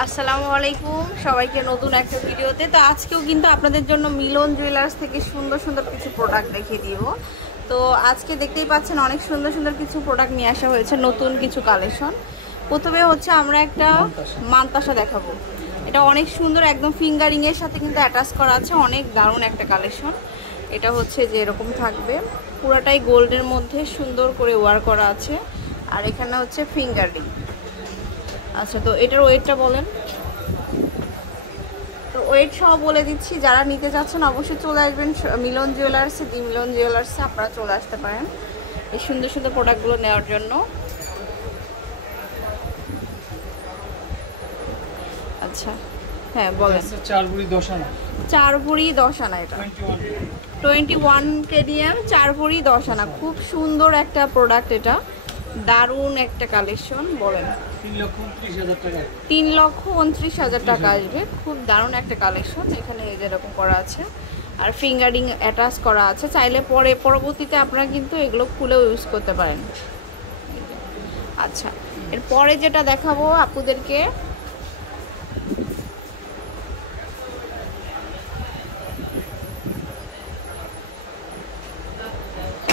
আসসালামু আলাইকুম সবাইকে নতুন একটা ভিডিওতে। তো আজকেও কিন্তু আপনাদের জন্য মিলন জুয়েলার্স থেকে সুন্দর সুন্দর কিছু প্রোডাক্ট দেখিয়ে দিব। তো আজকে দেখতেই পাচ্ছেন অনেক সুন্দর সুন্দর কিছু প্রোডাক্ট নিয়ে আসা হয়েছে, নতুন কিছু কালেকশন। প্রথমে হচ্ছে আমরা একটা মানতাসা দেখাবো। এটা অনেক সুন্দর, একদম ফিঙ্গারিংয়ের সাথে কিন্তু অ্যাটাচ করা আছে, অনেক দারুণ একটা কালেকশন। এটা হচ্ছে যে এরকম থাকবে, পুরাটাই গোল্ডের মধ্যে সুন্দর করে ওয়ার করা আছে, আর এখানে হচ্ছে ফিঙ্গারিং। আচ্ছা, তো এটার ওয়েটটা বলেন। তো ওয়েট সহ বলে দিচ্ছি, যারা নিতে চাচ্ছেন অবশ্যই চলে আসবেন মিলন জুয়েলার্সে। দি মিলন জুয়েলার্সে আপনারা চলে আসতে পারেন এই সুন্দর সুন্দর প্রোডাক্টগুলো নেওয়ার জন্য। আচ্ছা হ্যাঁ বলেন। 4 ভরি 10 আনা। 4 ভরি 10 আনা, এটা 21 কেডিএম, 4 ভরি 10 আনা। খুব সুন্দর একটা প্রোডাক্ট, এটা দারুণ একটা কালেকশন। বলেন। 3,29,000 টাকা। 3,29,000 টাকা আসবে। খুব দারুণ একটা কালেকশন। এখানে যেরকম করা আছে আর ফিঙ্গারিং অ্যাটাচ করা আছে, চাইলে পরবর্তীতে আপনারা কিন্তু এগুলো খুলেও ইউজ করতে পারেন। আচ্ছা, এরপরে যেটা দেখাবো আপুদেরকে,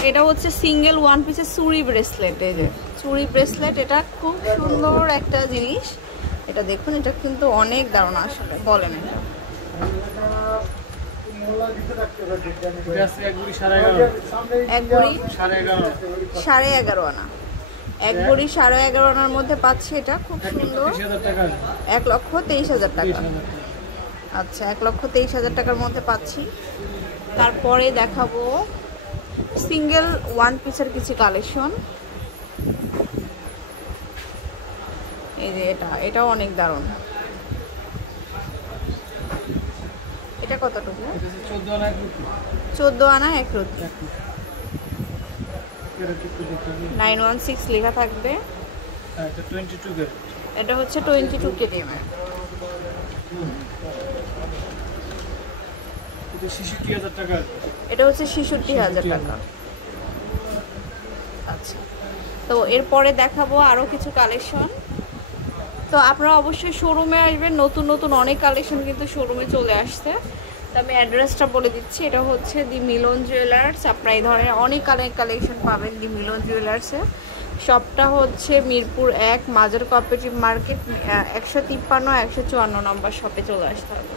এটা হচ্ছে সিঙ্গেল ওয়ান পিসের চুড়ি ব্রেসলেট। এই যে চুড়ি ব্রেসলেট, এটা খুব সুন্দর একটা জিনিস। এটা দেখুন, এটা কিন্তু অনেক দারুণ আসলে। বলেন। এটা এক ভরি 11.5 আনা, এক ভরি 11.5 আনার মধ্যে পাচ্ছি। এটা খুব সুন্দর, 1,23,000 টাকা। আচ্ছা, 1,23,000 টাকার মধ্যে পাচ্ছি। তারপরে দেখাবো সিঙ্গেল ওয়ান পিসের কিছু কালেকশন। এই যে এটাও অনেক দারুণ। এটা কতটুকু? 14 আনা 1 রুপি। 916 লেখা থাকবে। এটা হচ্ছে 22 কেডিএম। এটা হচ্ছে 66,000 টাকা। আচ্ছা, তো এরপরে দেখাবো আরো কিছু কালেকশন। তো আপনারা অবশ্যই শোরুমে আসবেন, নতুন নতুন অনেক কালেকশন কিন্তু শোরুমে চলে আসছে। তো আমি অ্যাড্রেসটা বলে দিচ্ছি, এটা হচ্ছে দি মিলন জুয়েলার্স। আপনারা এই ধরনের অনেক কালেকশন পাবেন দি মিলন জুয়েলার্সে। শপটা হচ্ছে মিরপুর 1, মাজার কোঅপারেটিভ মার্কেট, 153-154 নম্বর শপে চলে আসতে হবে।